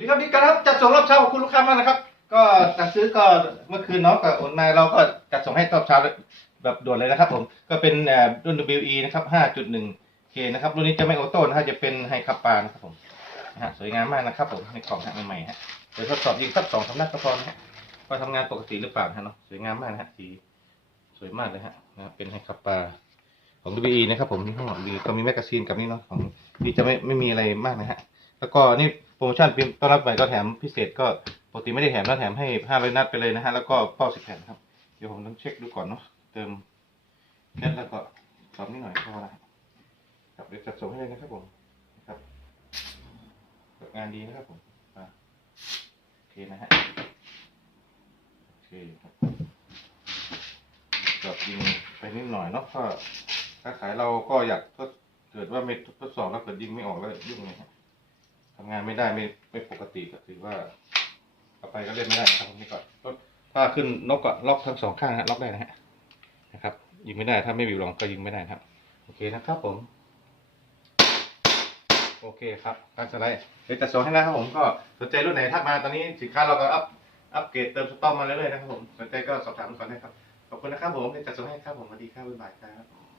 สวัสดีครับพี่กันครับจัดส่งรอบเช้าขอบคุณลูกค้ามานะครับ ก็สั่งซื้อก็เมื่อคืนน้องกับโอนมาเราก็จัดส่งให้รอบเช้าแบบด่วนเลยนะครับ ผมก็เป็นรุ่น WE นะครับ 5.1K นะครับรุ่นนี้จะไม่ออโต้นะฮะจะเป็นไฮคับปานะครับผมนะฮะสวยงามมากนะครับ ผมในกล่องใหม่ๆฮะเดี๋ยวทดสอบยิงสักสองสามนัดก็พอนะฮะว่าทำงานปกติหรือเปล่านะฮะเนาะสวยงามมากนะฮะสีสวยมากเลยฮะนะเป็นไฮคับปาของ WE นะครับผมนี่ข้างหลังดีก็มีแมกกาซีนกับนี่เนาะของดีจะไม่ไม่มีอะไรมากนะฮะแล้วก็นี่ โปรโมชั่นต้อนรับใหม่ก็แถมพิเศษก็ปกติไม่ได้แถมแล้วแถมให้ห้าร้อยนัดไปเลยนะฮะแล้วก็เป้าสิบแผ่นครับเดี๋ยวผมต้องเช็คดูก่อนเนาะเติมน็ตแล้วก็สอบนิดหน่อยพอละครับเดี๋ยวจัดส่งให้เลยนะครับผมนะครับงานดีนะครับผมโอเคนะฮะโอเคครับจบยิงไปนิดหน่อยเนาะก็ถ้าขายเราก็อยากทดเกิดว่าไม่ทดสอบแล้วเกิดยิงไม่ออกแล้วยุ่งเลยฮะ ทำงานไม่ได้ไม่ไม่ปกติก็ถือว่าต่อไปก็เล่นไม่ได้นะครับผมนี่ก่อนถ้าขึ้นนกก็ล็อกทั้งสองข้างฮะล็อกได้นะฮะนะครับ ยิงไม่ได้ถ้าไม่วิวลองก็ยิงไม่ได้นะครับโอเคนะครับผม โอเคครับการสไลด์เดี๋ยวจะส่งให้นะครับผมก็สนใจรุ่นไหนทักมาตอนนี้สินค้าเราก็อัพอัปเกรดเติมสต็อกมาเรื่อยๆนะครับผมสนใจก็สอบถามก่อนได้ครับขอบคุณนะครับผมเดี๋ยวจะส่งให้ครับผมสวัสดีครับบ๊ายบายครับ